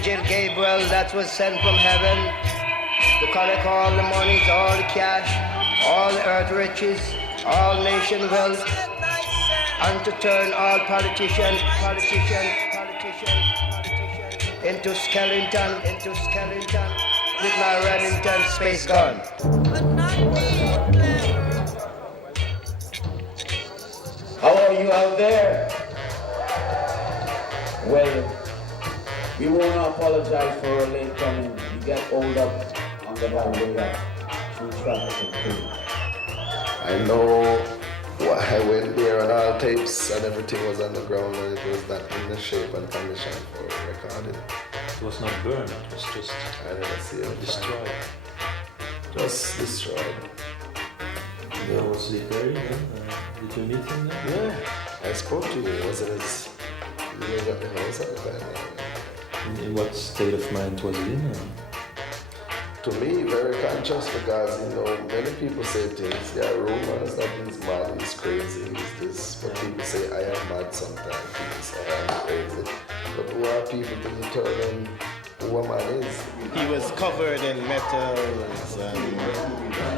angel Gabriel that was sent from heaven to collect all the monies, all the cash, all the earth riches, all nation wealth, and to turn all politicians into skeleton with my Remington space gun. How are you out there? Well, we want to apologize for our late coming. We got hold up on the highway through traffic and things. I know I went there and all tapes and everything was on the ground and it was not in the shape and condition for recording. It was not burned, it was just I never see it. destroyed. Just destroyed. There was Lee Perry then. Did you meet him then? Yeah, I spoke to you. It wasn't his. He was at the house at the time. In what state of mind was he in? To me, very conscious because, you know, many people say things. There are rumors that he's mad, he's crazy, he's this. But people say, I am mad sometimes. People say, I am crazy. But who are people to determine who a man is? He was covered in metals and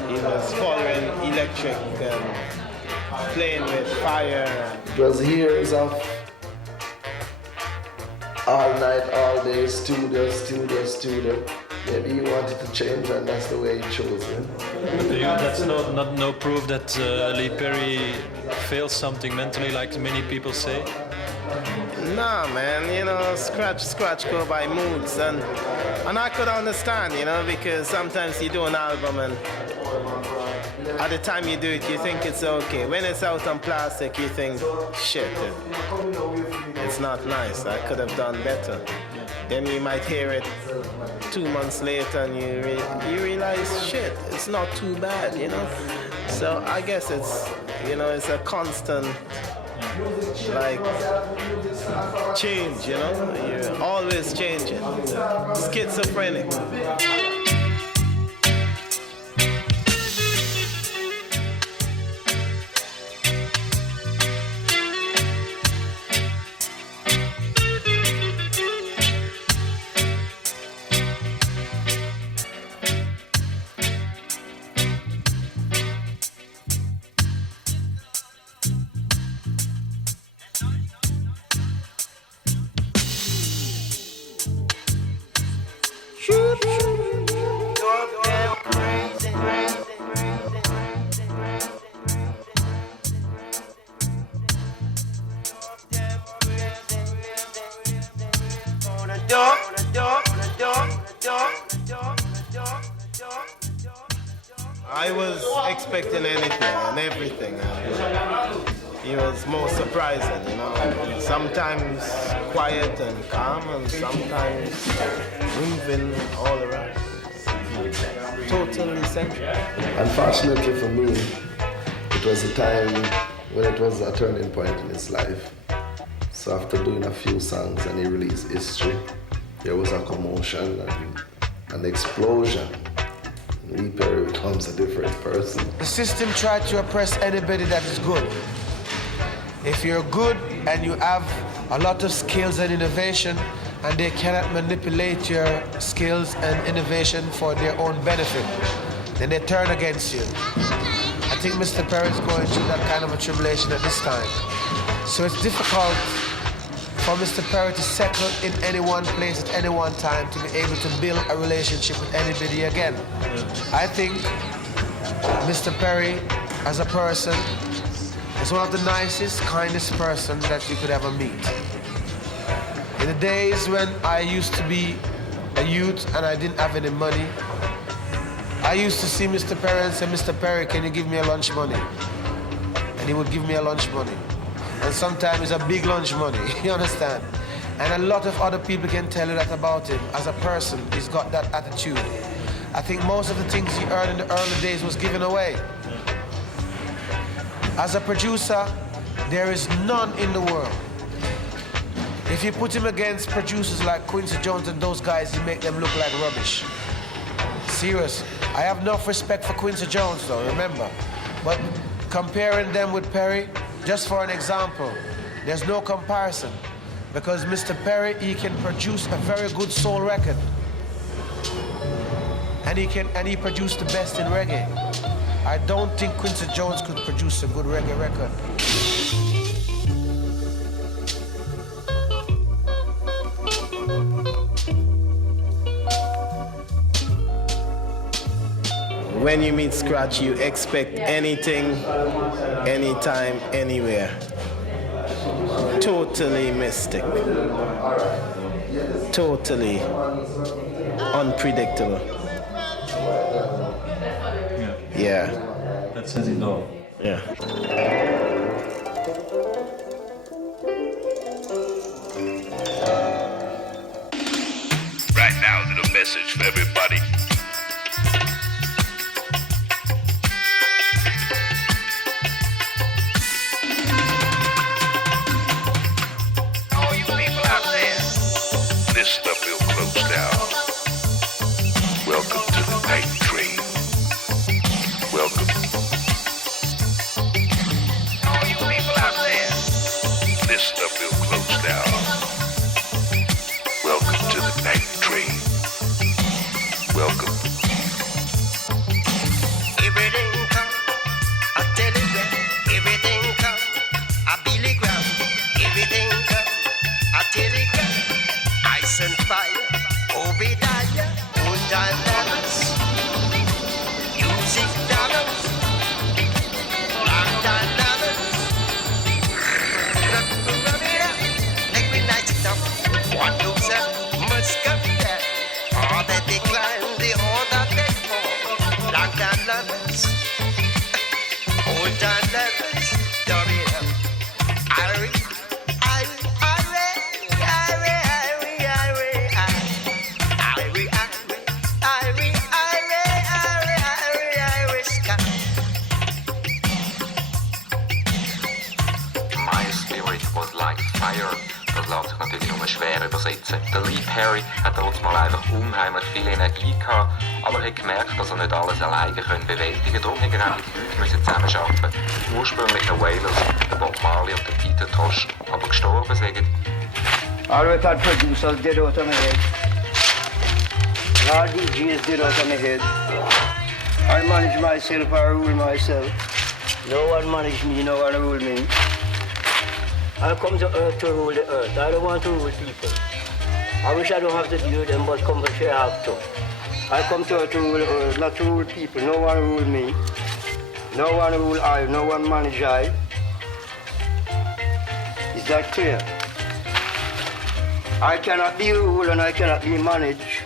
he was following electric and playing with fire. It was years of all night, all day, studio. Maybe he wanted to change and that's the way he chose it. That's not no proof that Lee Perry fails something mentally like many people say? Nah, man, you know, scratch go by moods and I could understand, you know, because sometimes you do an album and at the time you do it, you think it's okay. When it's out on plastic, you think, shit, it's not nice. I could have done better. Then you might hear it 2 months later and you realize, shit, it's not too bad, you know? So I guess it's, you know, it's a constant, like, change, you know? You're always changing. Schizophrenic. I was expecting anything and everything. And it was more surprising, you know. Sometimes quiet and calm, and sometimes moving all around. Totally eccentric. Unfortunately for me, it was a time when it was a turning point in his life. So after doing a few songs and he released History, there was a commotion and an explosion. Lee Perry becomes a different person. The system tried to oppress anybody that is good. If you're good and you have a lot of skills and innovation, and they cannot manipulate your skills and innovation for their own benefit, then they turn against you. I think Mr. Perry is going through that kind of a tribulation at this time. So it's difficult for Mr. Perry to settle in any one place at any one time to be able to build a relationship with anybody again. I think Mr. Perry, as a person, is one of the nicest, kindest person that you could ever meet. In the days when I used to be a youth and I didn't have any money, I used to see Mr. Perry and say, Mr. Perry, can you give me a lunch money? And he would give me a lunch money. And sometimes it's a big lunch money, you understand? And a lot of other people can tell you that about him. As a person, he's got that attitude. I think most of the things he earned in the early days was given away. As a producer, there is none in the world. If you put him against producers like Quincy Jones and those guys, you make them look like rubbish. Serious. I have enough respect for Quincy Jones though, remember. But comparing them with Perry, just for an example, there's no comparison. Because Mr. Perry, he can produce a very good soul record. And he produced the best in reggae. I don't think Quincy Jones could produce a good reggae record. When you meet Scratch, you expect anything, anytime, anywhere. Totally mystic. Totally unpredictable. Yeah. That says it all. Yeah. Right now, a little message for everybody. All you people out there, this stuff will close down. Welcome to the night train. Welcome. All you people out there, this stuff will close down. Welcome to the night train. Welcome. Everything come, a telegram. Everything come, a billygram. Everything come, a telegram. Ice and fire, Obadiah, old time lovers. Music dollars, long time lovers. Rub it up, make me nice it up. What looks up must come down. All that they climb, the all that they fall. Long time lovers, old time lovers. Dub it up. Irie, Irie, Irie, Irie, Irie, Irie, Irie, Irie, Scott. My Spirit was like fire. Das lässt sich natürlich nur schwer übersetzen. Der Lee Perry hat trotzdem mal einfach unheimlich viel Energie gehabt, aber er hat gemerkt, dass er nicht alles alleine bewältigen konnte. Darum mussten auch die Leute zusammenarbeiten. Die ursprünglichen Wailers, der Bob Marley und der Peter Tosh, aber gestorben sind. All record producers did out of my head. All DJs did out of my head. I manage myself, I rule myself. No one manage me, no one rule me. I come to earth to rule the earth. I don't want to rule people. I wish I don't have to deal with them, but compulsory I have to. I come to earth to rule the earth, not to rule people. No one rule me. No one rule I, no one manage I. Is that clear? I cannot be ruled and I cannot be managed.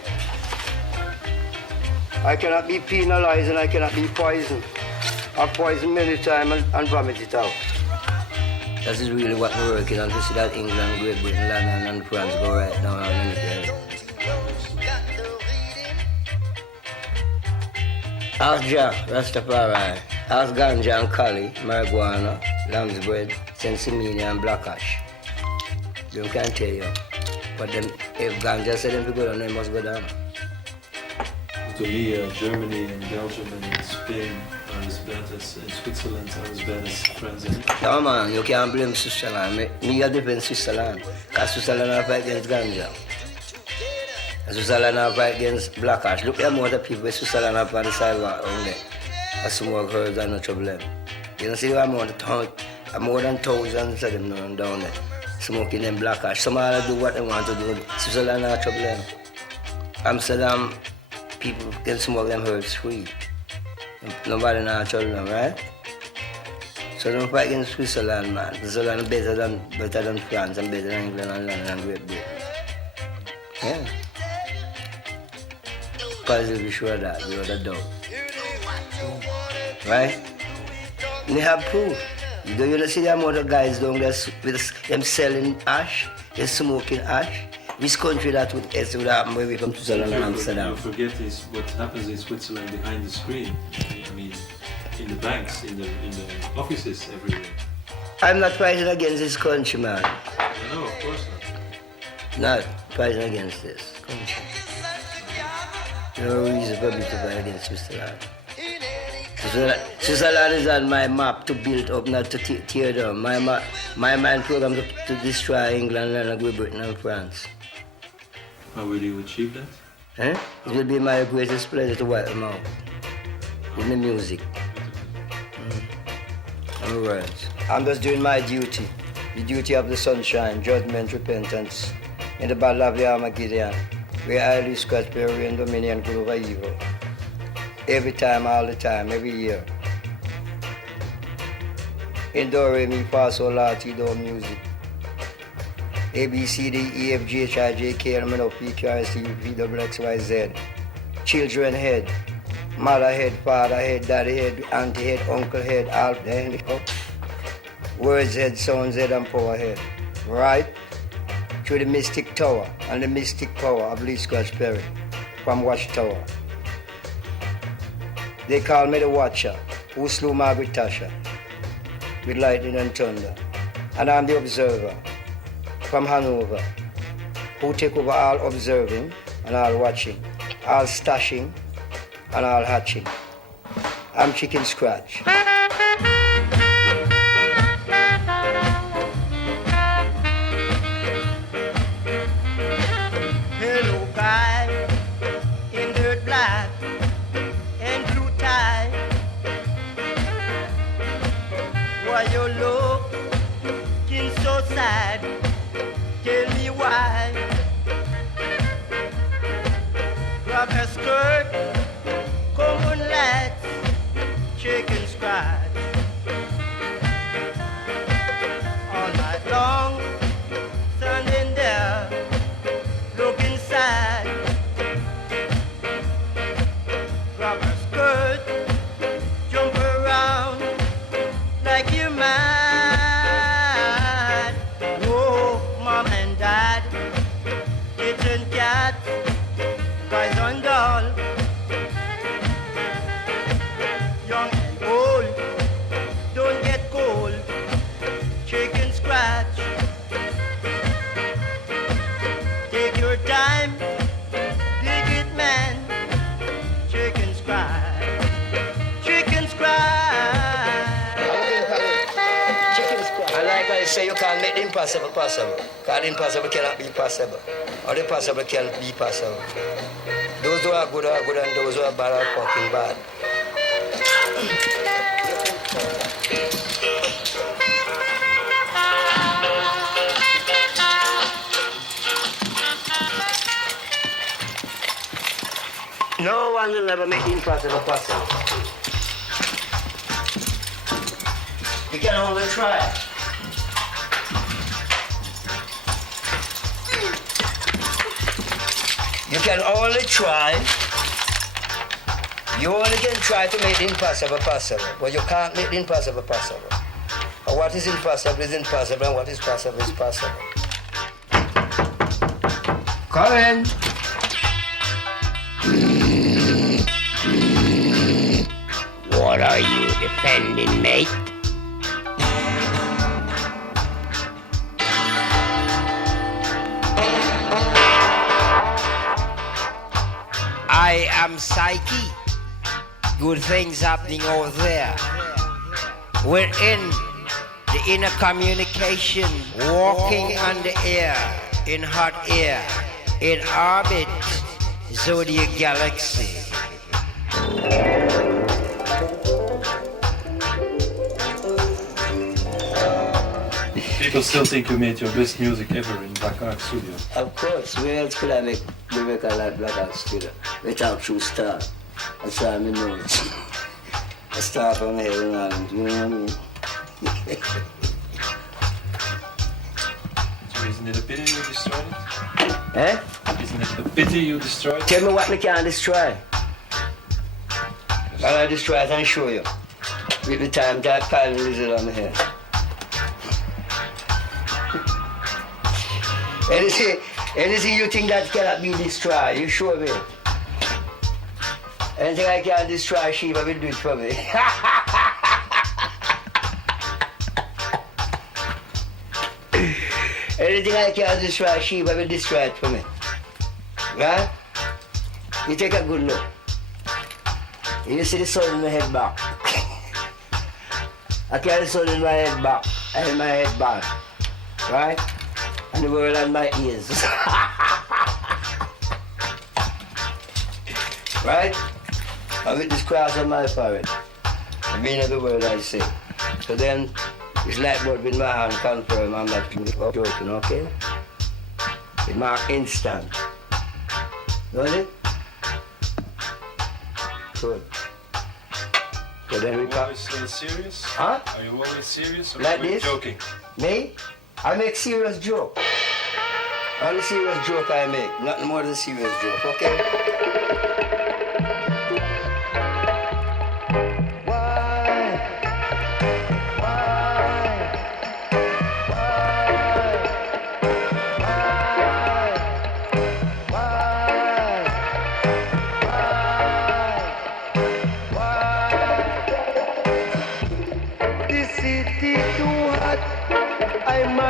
I cannot be penalized and I cannot be poisoned. I've poisoned many times and vomit it out. That is really what we're working on, to see that England, Great Britain, London and France go right now and anything. Ask Jack, Rastafari, ask Ganja and Cali, marijuana, lamb's bread, sensimania and black ash. They can't tell you. But then, if Ganja said them to go down, they must go down. Italy, Germany and Belgium and Spain are as bad as in Switzerland are as bad as France. No man, you can't blame Switzerland. Me I depend Switzerland. Because Switzerland are fight against ganja. And Switzerland are fight against black ash. Look at the amount of people in Switzerland up on the sidewalk around there. I smoke herbs and no trouble. You don't see the amount of more than thousands of them down there. Smoking them black ash. Some of them do what they want to do. Switzerland are trouble. Amsterdam, people can smoke them herbs free. Nobody not trouble them, right? So don't fight against Switzerland, man. Switzerland better than France and better than England and London and Great Britain. Yeah. Positively sure of that, without a doubt. Right? And they have proof. Do you see the amount of guys down there with them selling ash, they're smoking ash? Which country that would happen when we come to Switzerland and Amsterdam? You forget is what happens in Switzerland behind the screen. I mean, in the banks, in the offices, everywhere. I'm not fighting against this country, man. No, of course not. Not fighting against this country. No reason for me to fight against Switzerland. Switzerland is on my map to build up, not to tear down. My mind program to destroy England and Great Britain and France. How will you achieve that? It will be my greatest pleasure to wipe them out. In the music. And the words. I'm just doing my duty. The duty of the sunshine, judgment, repentance. In the battle of the Armageddon, where I lose Scotch Perry and dominion good over evil. Every time, all the time, every year. In do, re, mi, fa, sol, la, ti, do, music. A, B, C, D, E, F, G, H, I, J, K, L, M, N, O, P, Q, R, S, T, U, V, W, X, Y, Z. Children head. Mother head, father head, daddy head, auntie head, uncle head, all head. Words head, sounds head, and power head. Right? Through the mystic tower and the mystic power of Lee Scratch Perry from Watchtower. They call me the Watcher, who slew Margaret Thatcher with lightning and thunder. And I'm the Observer from Hanover, who take over all observing and all watching, all stashing and all hatching. I'm Chicken Scratch. Hello, guy in dirt black and blue tie. Why you looking so sad? Tell me why. Grab a skirt, come on, let's Chicken Scratch. All night long, standing there, looking sad. Grab a skirt, jump around like you're mad. Whoa, mom and dad, kitchen cat, guys and doll, young and old, don't get cold. Chicken Scratch. Take your time, dig it, man. Chicken Scratch. Chicken Scratch. And like I say, you can't make the impossible possible. Because the impossible cannot be possible. Or the possible can't be possible. Those who are good and those who are bad are fucking bad. No one will ever make the impossible possible. You can only try. You can only try. You only can try to make the impossible possible, but you can't make the impossible possible. And what is impossible, and what is possible is possible. Come in. What are you defending, mate? I am Psyche. Good things happening over there. We're in the inner communication, walking on the air, in hot air, in orbit, Zodiac Galaxy. People still think you made your best music ever in Black Ark Studio. Of course, where else could I make the record like Black Ark Studio? Without True Star. That's all I know. I start from here, you know what I mean? So isn't it a pity you destroyed it? Eh? Isn't it a pity you destroyed it? Tell me what me can destroy. I'll destroy it and show you. With the time that pile lizard on my head. Anything you think that cannot be destroyed, you show me. Anything I can destroy, Shiva will do it for me. Anything I can destroy, Shiva will destroy it for me. Right? You take a good look. You see the sun in my head back. I carry the sun in my head back, and in my head back, right? And the world on my ears. Right? And with this cross on my forehead, I mean every word I say. So then, it's like but with my hand confirm I'm not joking, okay? It mark instant. Got it? Good. So then we Are you come. always serious? Huh? Are you always serious or Like are you this? joking? Me? I make serious joke. Only serious joke I make, nothing more than serious joke, okay? This city too hot, I'm a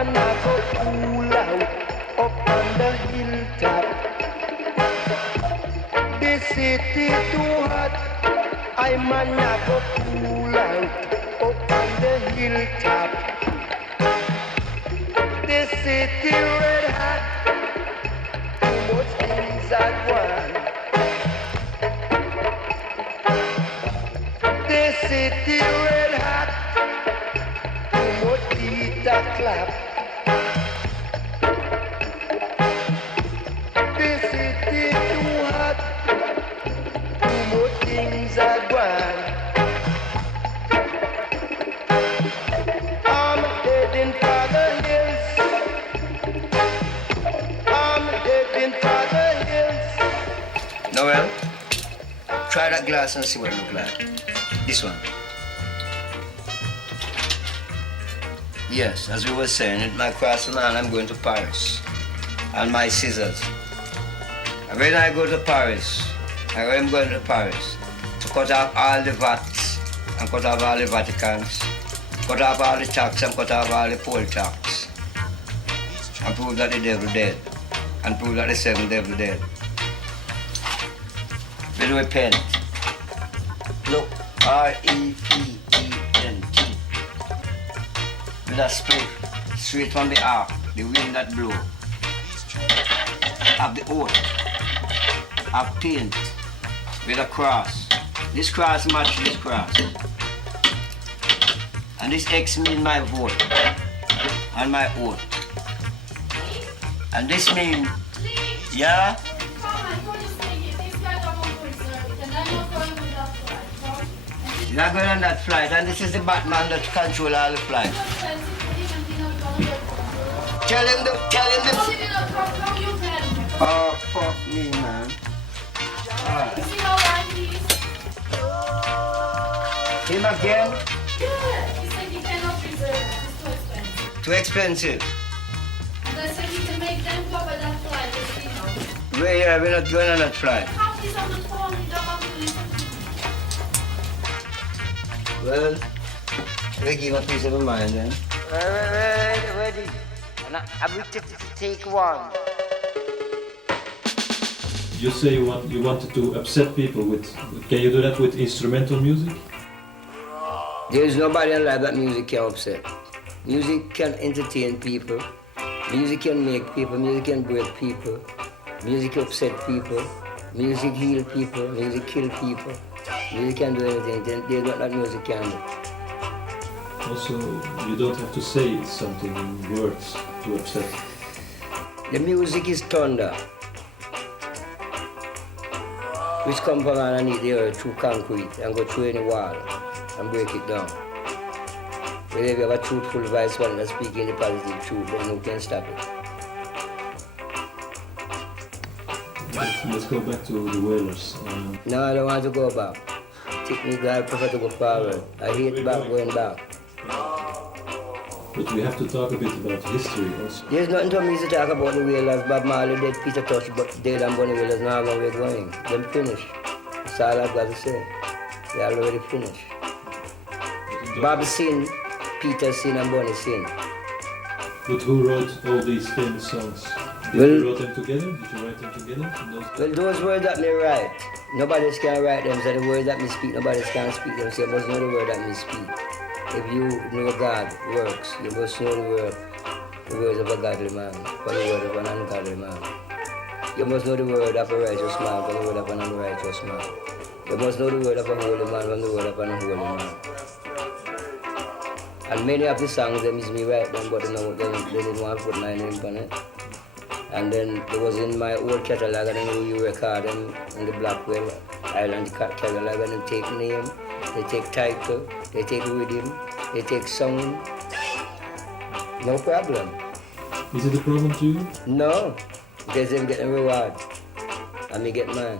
go cool out up on the hilltop. This city too hot, I'm a go cool out up on the hilltop. This city red hot, too much things at once. This city red hot, too much beat a clap. This city too hot, too much things are gone. I'm heading for the hills. I'm heading for the hills. Noel, try that glass and see what it look like. This one. Yes, as we were saying, with my cross in hand, I'm going to Paris. And my scissors. And when I go to Paris, I am going to Paris to cut off all the Vats and cut off all the Vaticans, cut off all the tax and cut off all the poll tax. And prove that the devil dead. And prove that the seventh devil dead. We'll repent. Look, R-E-P-E-N-T. With a split, straight from the ark, the wind that blow. Of the oath, of paint, with a cross. This cross match this cross. And this X mean my vote, and my oath. And this mean, yeah? You're not going on that flight, and this is the Batman that control all the flight. Tell him the. Oh, fuck me, man. Alright. Him again? Yeah, he said he cannot reserve. It's too expensive. Too expensive. They said he can make them go by that flight, just, you know. We're not going on that flight. How he's on the phone, he don't want to listen to me. Well, we give a piece of a mind then. Ready. And I will take one. You say you wanted to upset people with. Can you do that with instrumental music? There is nobody in life that music can upset. Music can entertain people. Music can make people. Music can break people. Music upset people. Music heal people. Music kill people. Music can do anything. There's what that music can do. Also, you don't have to say something in words to upset. The music is thunder, which come from underneath the earth through concrete and go through any wall and break it down. But if you have a truthful voice, one that's speaking the positive truth, then who can stop it? Let's go back to the Wailers. No, I don't want to go back. Take me, God, I prefer to go forward. I hate going back. But we have to talk a bit about history also. There's nothing to me to talk about the Wailers. Bob Marley dead, Peter Tosh, but dead and Bunny Wailers now where we're going. Them finished. That's all I've got to say. They already finished. Bob sin, Peter sin, and Bunny sin. But who wrote all these famous songs? Did you write them together? Did you write them together? Well, those words that me write, nobody else can write them. So the words that me speak, nobody else can speak them. So you must know the word that me speak. if you know God works, you must know the words of a godly man, for the word of an ungodly man. You must know the word of a righteous man, for the word of an unrighteous man. You must know the word of a holy man, from the word of an unholy man. And many of the songs, them is me write them, but they didn't want to put my name on it. And then there was in my old catalog, and then you record them in the Blackwell Island catalog, and they take name, they take title, they take rhythm, they take sound. No problem. Is it a problem to you? No, because them get a reward, and me get mine.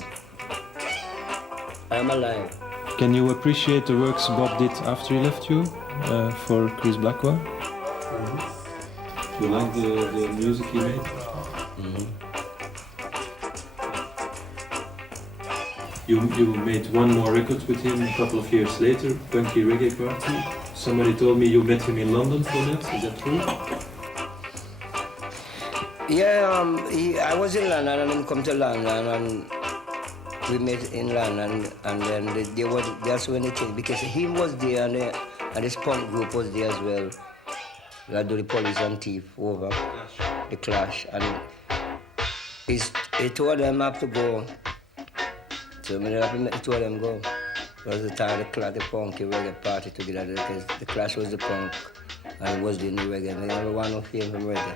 I'm alive. Can you appreciate the works Bob did after he left you for Chris Blackwell? You like the music he made? You made one more record with him a couple of years later, Punky Reggae Party. Somebody told me you met him in London for that. Is that true? Yeah, I was in London and he come to London and we met in London and then that's when they changed because he was there and his punk group was there as well. They do the Police and Thief over the Clash and he told them I have to go. So I have to make the two of them go. It was the time the punky reggae party together because the Clash was the punk and it was the new reggae. They never want no fame from reggae.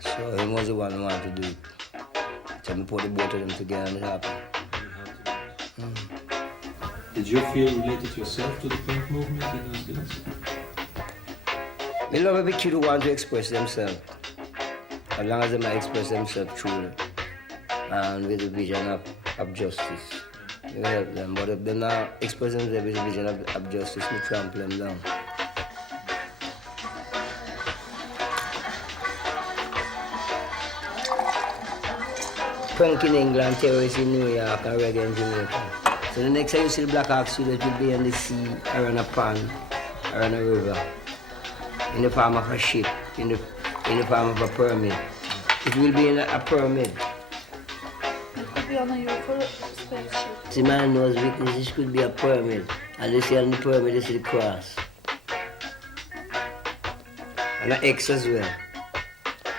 So he was the one who wanted to do it. So we put the both of them together and it happened. Did you feel related yourself to the punk movement in those days? I love every kid who wants to express themselves. As long as they might express themselves truly and with a vision of justice. You help them. But if they're not expressing themselves with a vision of justice, we trample them down. Punk in England, terrorists in New York, and reggae in Jamaica. So the next time you see the Black Hawk Studios, you'll be in the sea, or in a pond, or in a river, in the form of a ship, in the form of a pyramid. It will be in a pyramid. It could be on a UFO spaceship. See, man knows because this could be a pyramid. And you see on the pyramid, you see the cross. And an X as well.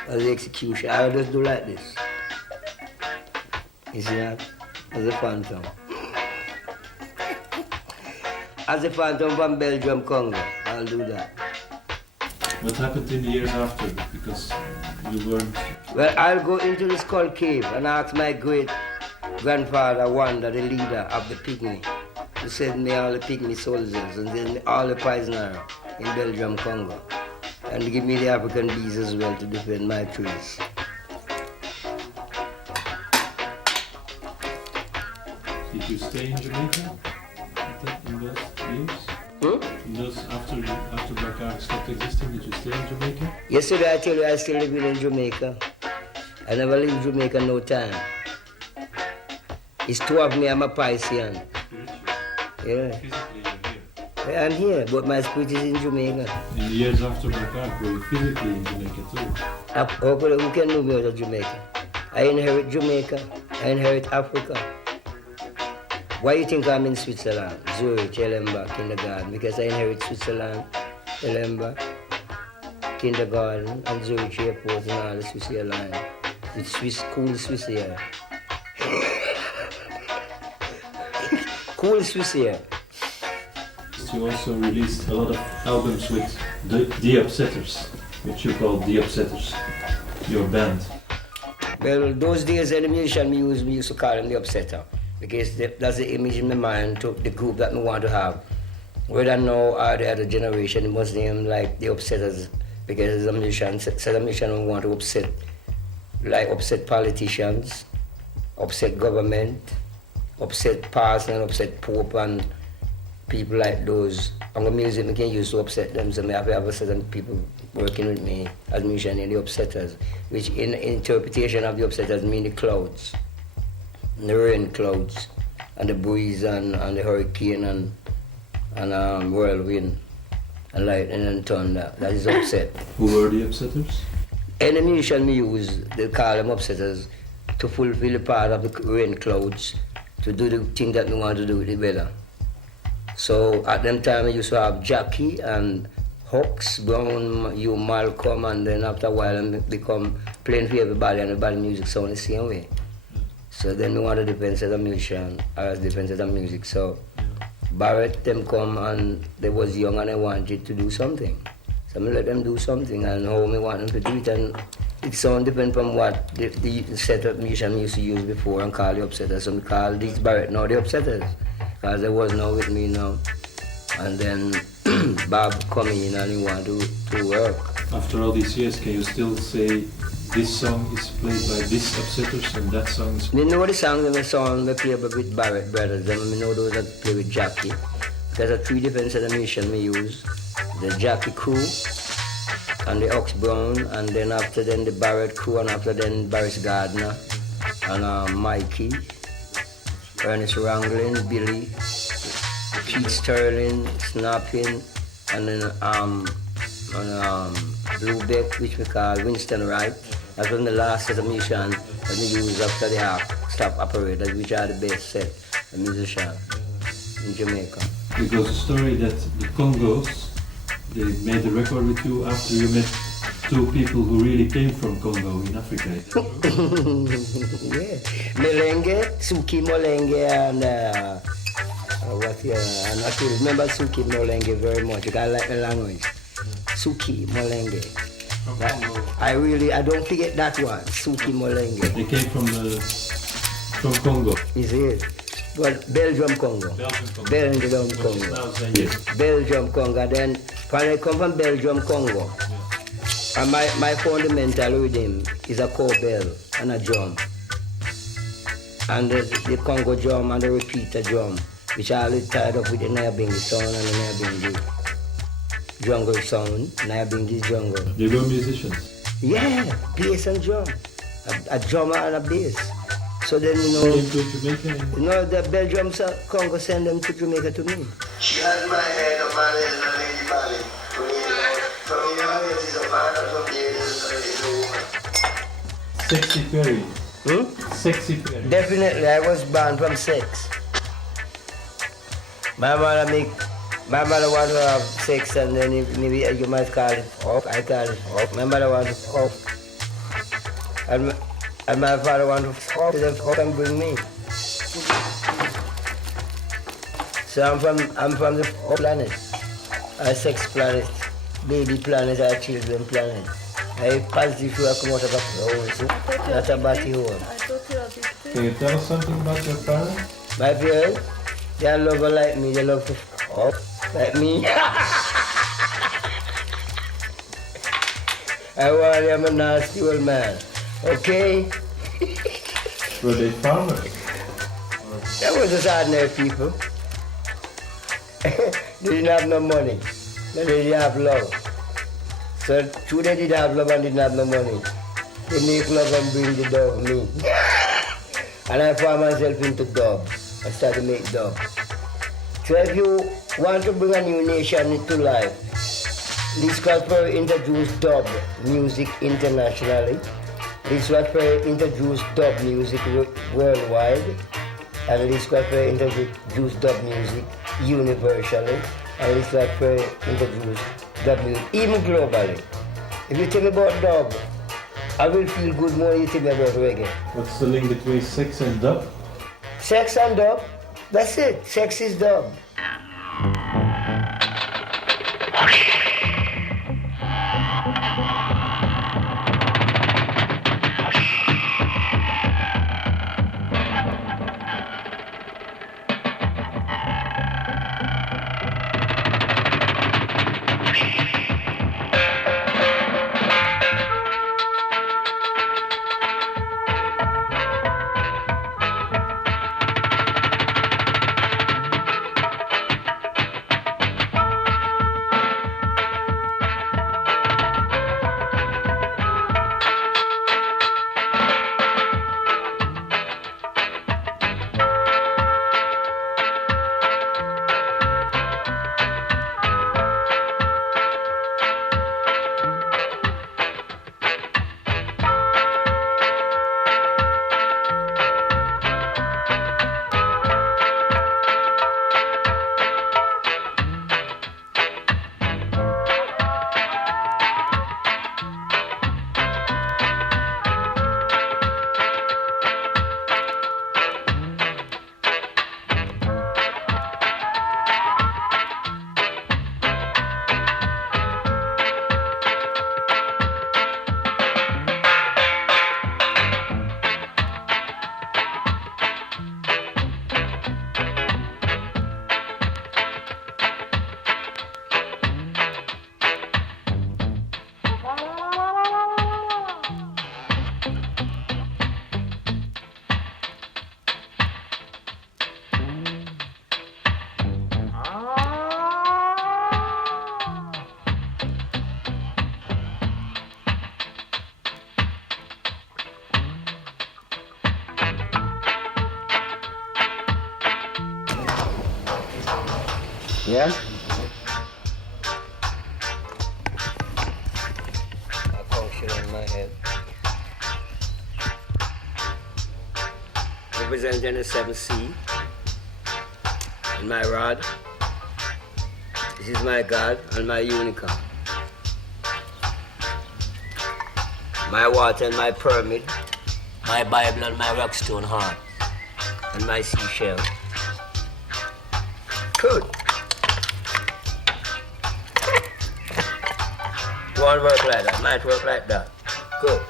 As the execution. I just do like this. You see that? As a phantom. As a phantom from Belgium, Congo. I'll do that. What happened in the years after? Because you weren't... Well, I'll go into the Skull Cave and ask my great-grandfather, Wanda, the leader of the Pygmy, to send me all the Pygmy soldiers and send me all the prisoners in Belgium, Congo, and to give me the African bees as well to defend my trees. Did you stay in Jamaica in those years? In those after Black Ark stopped existing, did you stay in Jamaica? Yesterday I tell you I still living in Jamaica. I never leave Jamaica no time. It's two of me, I'm a Piscean. Yeah. Physically you're here. I'm here, but my spirit is in Jamaica. In the years after Black Ark, were you physically in Jamaica too? Who can move me out of Jamaica? I inherit Jamaica. I inherit Africa. Why do you think I'm in Switzerland? Zurich, Elemba, kindergarten. Because I inherit Switzerland, Elemba, kindergarten, and Zurich airport and all the Swiss airline. It's Swiss, cool Swiss air. Cool Swiss air. You also released a lot of albums with the Upsetters, which you call the Upsetters, your band. Well, those days the musician we used to call them the Upsetter. Because that's the image in my mind to the group that we want to have. Whether now or the other generation, it must name like the Upsetters, because as a musician, we want to upset, like upset politicians, upset government, upset pastor and upset pope and people like those. And the music we can use to upset them, so I have certain people working with me as musician in the Upsetters, which in interpretation of the Upsetters mean the clouds. The rain clouds and the breeze and the hurricane and whirlwind and lightning and thunder. That is upset. Who were the Upsetters? Any musician we use, they call them Upsetters to fulfill the part of the rain clouds, to do the thing that we want to do with the weather. So at them time I used to have Jackie and Hawks, Brown, you Malcolm, and then after a while I become playing for everybody and everybody music sound the same way. So then we want to depend as a musician, or depend as a music. So Barrett them come and they was young and they wanted to do something. So I let them do something and how me want them to do it, and it sound depend from what the setup musician used to use before and call the upsetters. So we call these Barrett now the upsetters, because they was now with me now. And then Bob come in and he want to work. After all these years, can you still say this song is played by this upsetters and that song is... You know the songs and the song they play with Barrett Brothers, and I know those that play with Jackie. There's a 3 different set of musicians we use. The Jackie crew and the Ox Brown, and then after then the Barrett crew, and after then Barris Gardner and Mikey, Ernest Wranglin, Billy, Keith Sterling, Snapping, and then Bluebeck, which we call Winston Wright. That was the last set of musicians that we used after the stop operators, which are the best set of musicians in Jamaica. Because the story that the Congos, they made the record with you after you met 2 people who really came from Congo in Africa. Yeah, Melenge, Suki Molenge, and and I still remember Suki Molenge very much because I like the language. Suki Molenge. I don't forget that one, Suki Molenge. They came from Congo. Is it? Well, Belgium Congo. Belgium Congo. Belgium Congo. Then when I come from Belgium Congo, and my fundamental rhythm is a cowbell and a drum. And the Congo drum and the repeater drum, which are all tied up with the Nyabingi sound and the Nyabingi jungle sound, Nyabingi jungle. They were musicians? Yeah, bass and drum. A drummer and a bass. So then, the Belgium Congo send them to Jamaica to me. She had my head up on it and lady valley. From your head is a part of the Sexy Perry. Sexy Perry. Definitely, I was born from sex. My mother want to have sex, and then maybe you might call it up. I call it up. My mother want to up. And my father want to fuck them and bring me. So I'm from the planet. A sex planet, baby planet, a children planet. I positive you come out of a hole, not a batty hole. Can you tell us something about your parents? My parents, they love her like me, they love to fuck like me. I want them a nasty old man. Okay? Were they farmers? That was just ordinary people. They didn't have no money. They didn't have love. So true they did have love and didn't have no money. They make love and bring the dog, me. And I found myself into dub. I started to make dub. So if you want to bring a new nation into life, this was where we introduced dub music internationally. This was where we introduced dub music worldwide. And this was where we introduced dub music universally. And this was where we introduced dub music even globally. If you tell me about dub, I will feel good more than you tell me about reggae. What's the link between sex and dub? Sex and dub, that's it. Sex is dub. Yeah? A function in my head. Representing the 7C. And my rod. This is my God and my unicorn. My water and my pyramid. My Bible and my rockstone heart. And my seashell. Good. Won't work like that. Might work like that. Good.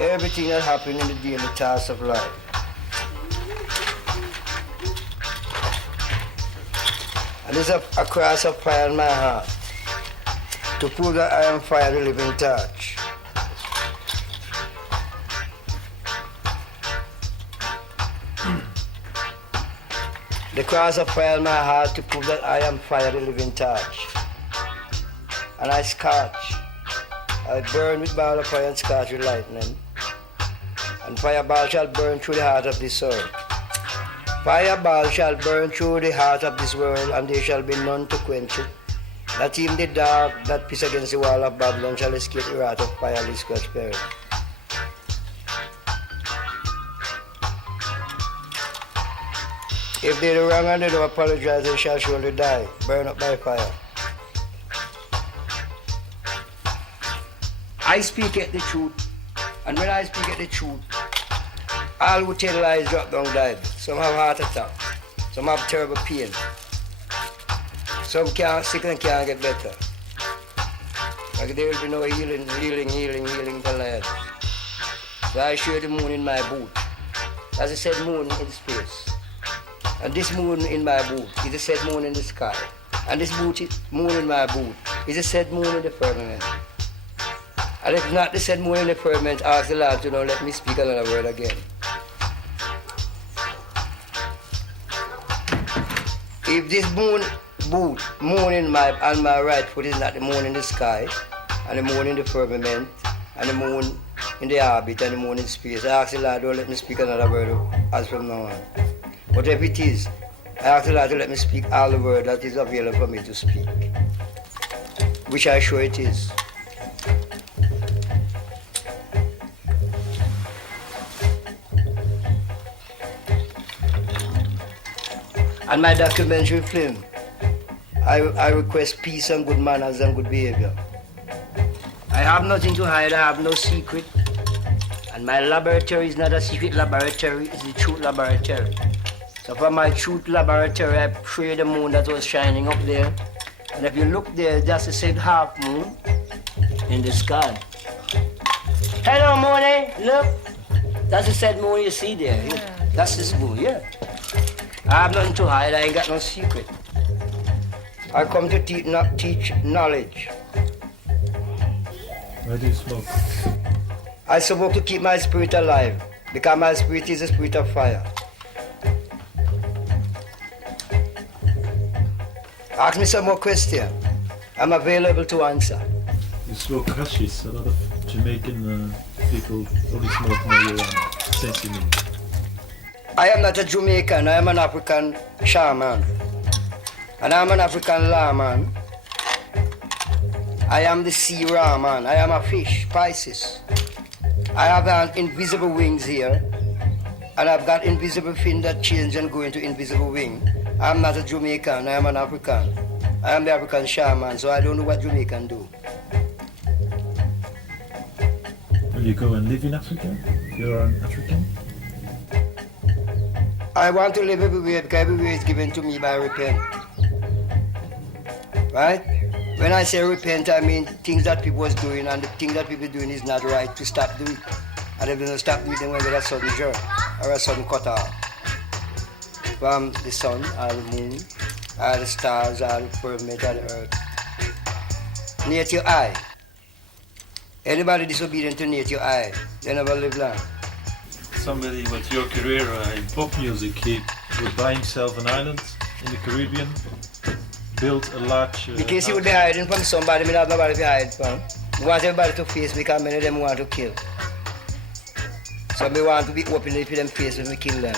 Everything that happens in the daily tasks of life. And there's a cross of fire in my heart to prove that I am fire, the living touch. The cross of fire in my heart to prove that I am fire, the living touch. And I scorch. I burn with ball of fire and scorch with lightning. And fireball shall burn through the heart of this earth. Fireball shall burn through the heart of this world, and there shall be none to quench it. Not even the dark that piss against the wall of Babylon shall escape the wrath of fire, this scorch period. If they do wrong and they don't apologize, they shall surely die, burn up by fire. I speak at the truth, and when I speak at the truth, all who tell lies drop down dead. Some have heart attack, some have terrible pain, some can't sick and can't get better. Like there will be no healing for life. So I show the moon in my boot. As I said, moon in space. And this moon in my boot is a said moon in the sky. And this moon in my boot is a said moon in the firmament. And if not the said moon in the firmament, ask the Lord to not let me speak another word again. If this moon in on my right foot is not the moon in the sky, and the moon in the firmament, and the moon in the orbit, and the moon in space, I ask the Lord don't let me speak another word as from now on. Whatever it is, I ask the Lord to let me speak all the word that is available for me to speak, which I sure it is. And my documentary film, I request peace and good manners and good behavior. I have nothing to hide, I have no secret. And my laboratory is not a secret laboratory, it's the truth laboratory. So from my truth laboratory, I show you the moon that was shining up there. And if you look there, that's the said half moon in the sky. Hello, Moon, look. That's the said moon you see there. Yeah. That's this moon, yeah. I have nothing to hide, I ain't got no secret. I come to teach knowledge. Why do you smoke? I smoke to keep my spirit alive, because my spirit is a spirit of fire. Ask me some more questions. I'm available to answer. You smoke hashish. A lot of Jamaican people only smoke marijuana. Sense you mean? I am not a Jamaican, I am an African shaman. And I am an African lawman. I am the sea Rahman. I am a fish, Pisces. I have an invisible wings here. And I've got invisible fin that change and go into invisible wing. I am not a Jamaican, I am an African. I am the African shaman, so I don't know what Jamaican do. Will you go and live in Africa? You're an African? I want to live everywhere because everywhere is given to me by repent. Right? When I say repent, I mean things that people was doing, and the thing that people doing is not right, to stop doing. And if they don't stop doing it, then we'll get a sudden jerk or a sudden cut off. From the sun, or the moon, or the stars, or the firmament, or the earth. Near to your eye. Anybody disobedient to near to your eye, they never live long. Somebody with your career in pop music, he would buy himself an island in the Caribbean, built a large. Because you would be hiding from somebody, me not have nobody to hide from. I want everybody to face because many of them want to kill. So me want to be open for them face when we kill them.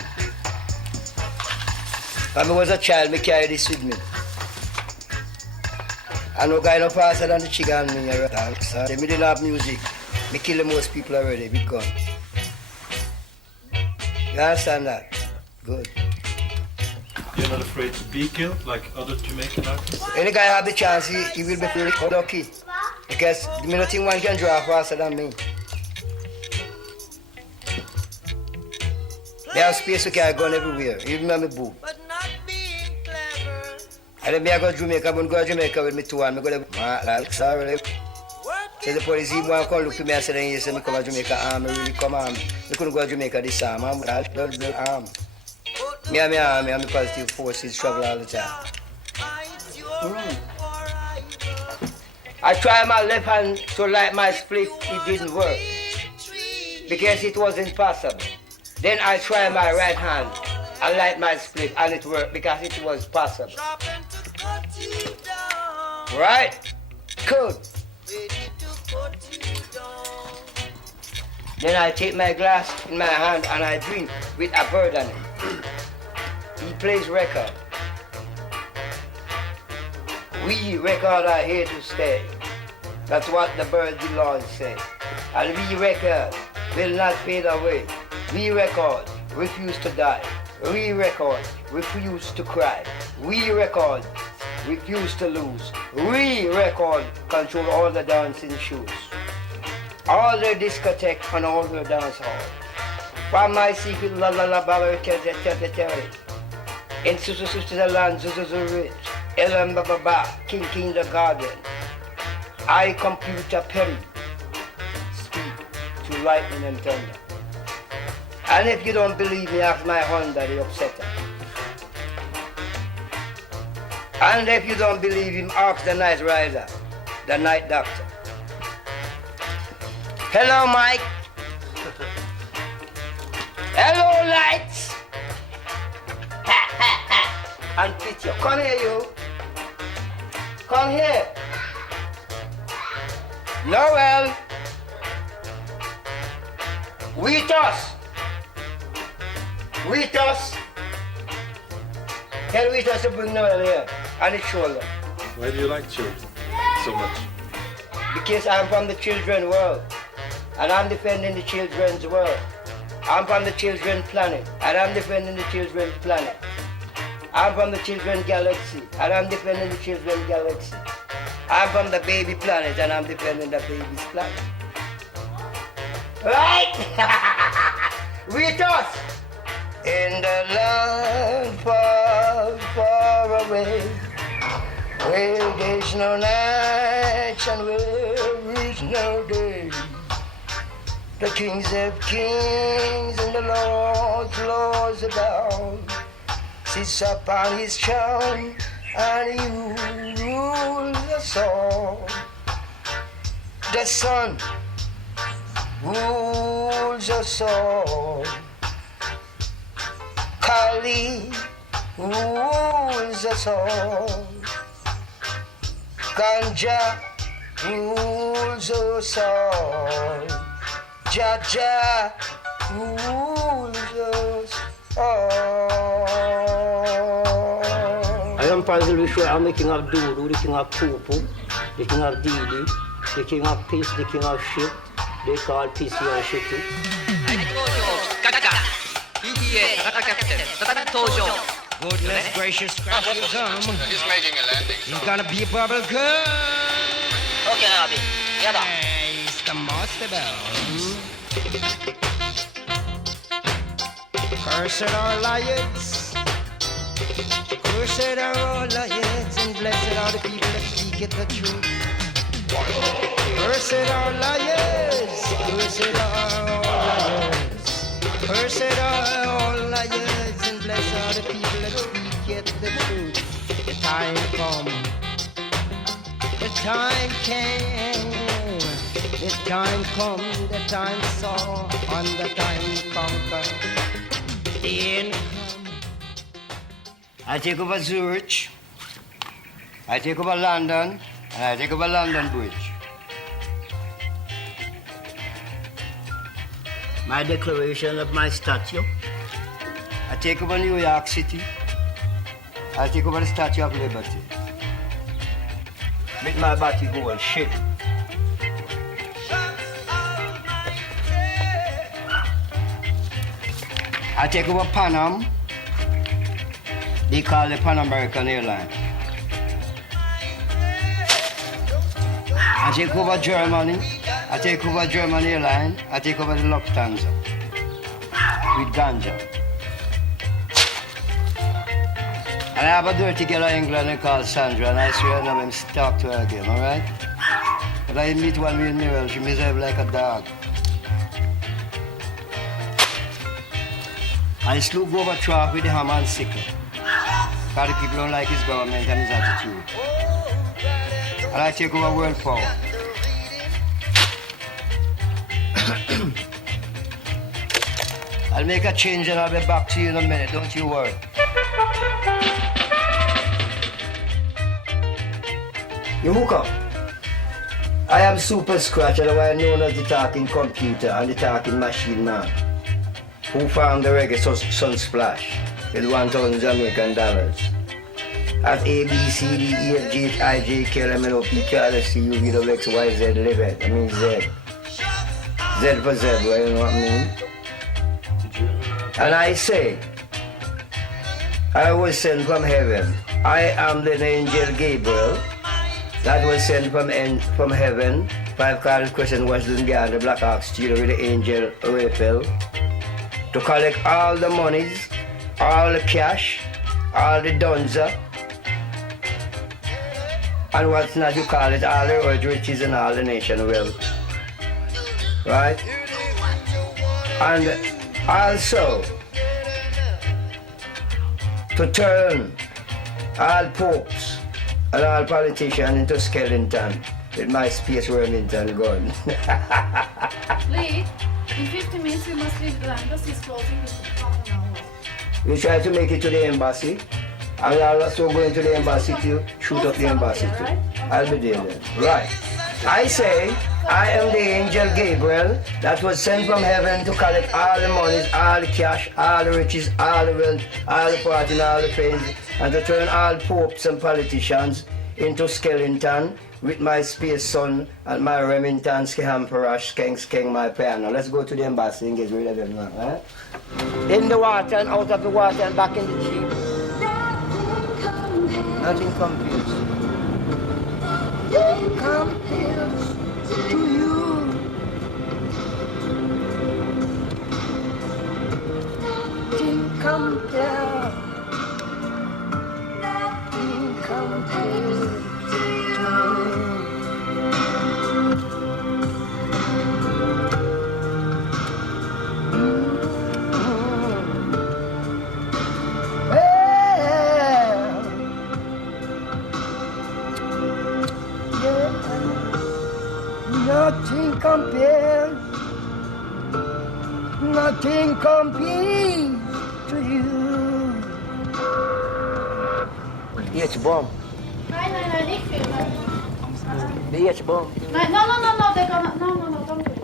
When I was a child, me carry this with me. I know guy no faster than the chicken and me. So they didn't have music. Me kill the most people already with gun. You understand that? Good. You're not afraid to be killed like other Jamaican artists? Any guy have the chance, he will be pretty lucky. Because me don't think one can draw faster than me. They have space to carry gun everywhere, even on my boot. And then me I go to Jamaica, I'm going to go to Jamaica with me too, and I go to like, sorry. So the police even want to come look to me and say, then you say me come to Jamaica, I really come on. I couldn't go to Jamaica this time, I'm arm. Me and my positive forces travel all the time. I tried my left hand to light my split, it didn't work. Because it wasn't possible. Then I tried my right hand and light my split and it worked because it was possible. Right? Good. Then I take my glass in my hand and I drink with a bird on it. He plays record. We record are here to stay. That's what the bird the Lord say. And we record will not fade away. We record refuse to die. We record refuse to cry. We record refuse to lose. We record control all the dancing shoes. All the discotheque and all the dance hall. From my secret la la la baba territory. In Switzerland, Rich, Ellen Baba, King the Garden. I computer Perry. Speak to lightning and thunder. And if you don't believe me, ask my Honda, the upsetter. And if you don't believe him, ask the night rider, the night doctor. Hello, Mike. Hello, lights. And picture. Come here, you. Come here. Noel. Wheatus. Tell Wheatus to bring Noel here on his shoulder. Why do you like children so much? Because I'm from the children's world. And I'm defending the children's world. I'm from the children's planet. And I'm defending the children's planet. I'm from the children's galaxy. And I'm defending the children's galaxy. I'm from the baby planet. And I'm defending the baby's planet. Right? Wheatus! In the land far, far away, where there's no nights and where is no day, the kings have kings and the lords about, sits upon his throne and he rules us all. The sun rules us all. Kali rules us all. Ganja rules us all. Jaja rules us all. I am probably sure I'm the king of Doodoo, the king of Poo-Poo, the king of Dee-Dee, the king of Peace, the king of Shit. They call PC and Shit too. Goodness gracious, scratch your gum. He's making a landing. He's gonna be a bubble gum. Okay, Abby. Yeah, He's the master bell. Cursed are lions. Cursed are all lions, and blessed are the people that speak the truth. Cursed are lions. Cursed are all lions. Cursed are all lions, and blessed are the people that speak the truth. The time come. The time came. The time come. The time saw. And the time conquer. The end come. I take over Zurich. I take over London, and I take over London Bridge. My declaration of my statue. I take over New York City. I take over the Statue of Liberty. Make my body go and shit. I take over Pan Am. They call it Pan American Airlines. I take over Germany. I take over German Airlines. I take over the Lufthansa with ganja. And I have a dirty girl in England called Sandra, and I swear I'm going to talk to her again, all right? But I meet one with Muriel, she misbehaves like a dog. I slew Gorbachev with the hammer and sickle. Because the people don't like his government and his attitude. And I take over world power. I'll make a change and I'll be back to you in a minute, don't you worry. You hook up. I am Super Scratch, otherwise known as the talking computer and the talking machine man, who found the reggae Sunsplash with $1,000 Jamaican dollars. At A, B, C, D, E, F, G, H, I, J, K, L, M, N, O, P, Q, R, S, T, U, V, W, X, Y, Z, Z. Z for zebra, you know what I mean? And I say, I was sent from heaven. I am the angel Gabriel that was sent from heaven. 5 carded question was doing behind the Black Ox Studio with the angel Raphael to collect all the monies, all the cash, all the donza, and what's not you call it, all the earth riches and all the nation wealth. Right? And also to turn all popes and all politicians into skeleton with my Space Remington gun. Lee, in 15 minutes we must leave the embassy. It's closing in half an hour. You try to make it to the embassy, and I'll also go into the embassy to shoot up the embassy too. I'll be there then. Right. I say, I am the angel Gabriel that was sent from heaven to collect all the monies, all the cash, all the riches, all the wealth, all the party, all the pains, and to turn all popes and politicians into skeleton with my space son and my Remington Skihamperash Skeng my piano. Let's go to the embassy and get rid of them now, right? In the water and out of the water and back in the jeep. Nothing compares. Nothing compares to you. Nothing compares. Nothing compares to you. Nothing compares, nothing compares to you. Die H-bomb. Nein, nicht filmen. Die H-bomb. Nein, no, they're gonna, no, don't do it.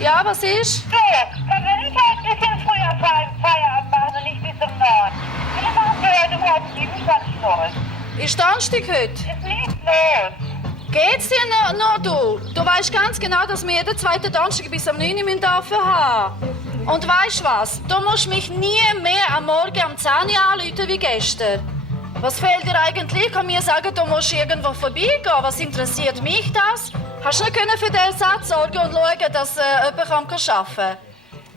Ja, was ist? So, dann will ich halt ein bisschen früher Feierabend machen und nicht bis um 9. Wir machen heute um halb 7 los. Ist Donnerstag heute? Ist nichts los. Geht's dir noch, du? Du weißt ganz genau, dass wir jeden zweiten Donnerstag bis um 9 Uhr dafür haben. Und weißt was? Du musst mich nie mehr am Morgen um 10 Uhr anrufen wie gestern. Was fehlt dir eigentlich? Ich kann mir sagen, du musst irgendwo vorbeigehen. Was interessiert mich das? Hast du nicht für den Ersatz sorgen und schauen, dass jemand arbeiten kann?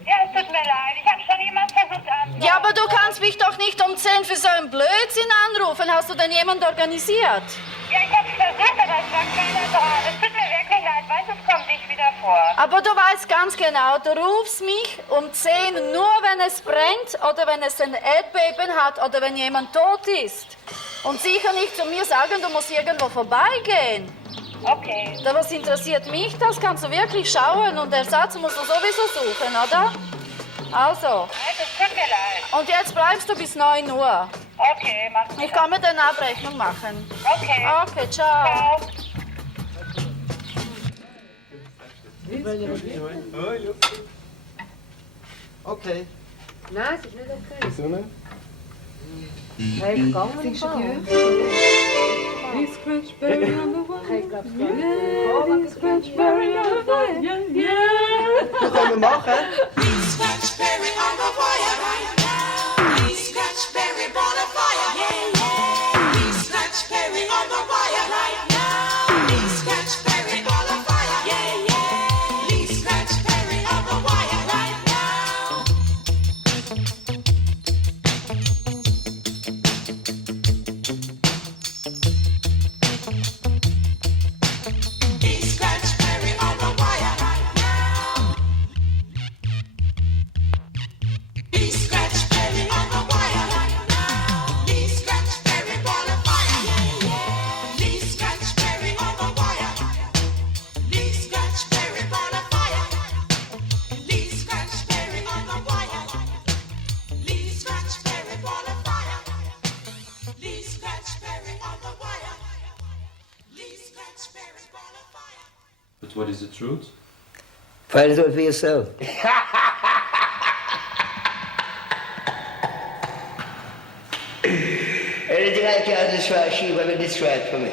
Ja, es tut mir leid. Ich habe schon jemand versucht anzurufen. Ja, aber du kannst mich doch nicht um 10 für so einen Blödsinn anrufen. Hast du denn jemand organisiert? Ja, ich habe es versucht, aber es war keiner dran. Es tut mir wirklich leid. Weiß, es kommt nicht wieder vor. Aber du weißt ganz genau, du rufst mich um 10 nur, wenn es brennt oder wenn es ein Erdbeben hat oder wenn jemand tot ist. Und sicher nicht zu mir sagen, du musst irgendwo vorbeigehen. Okay. Da was interessiert mich das? Kannst du wirklich schauen und Ersatz musst du sowieso suchen, oder? Also. Es tut mir leid. Und jetzt bleibst du bis 9 Uhr. Okay, mach's gut. Ich kann mir eine Abrechnung machen. Okay. Okay, ciao. Okay. Nein, es ist nicht okay. Wieso nicht? Hey, gegangen im He scratched berry on the wire. Ich glaube, Yeah, he scratched berry on the wire. Yeah, yeah. Das können wir machen. He scratched berry on the wire. He scratched berry on the fire. Yeah, yeah. He scratched berry on the wire. He scratched berry on the fire. Yeah, yeah. He scratched berry on the wire right now. He scratched berry on the wire right now. He scratched berry on the wire right now. He scratched berry on the fire. Yeah, yeah. He scratched berry on the wire. He scratched berry on the fire. He scratched berry on the wire. He scratched berry on the fire. He scratched berry on the wire. He scratched berry on the fire. But what is the truth? Find it out for yourself. Anything I can destroy, she will destroy it for me.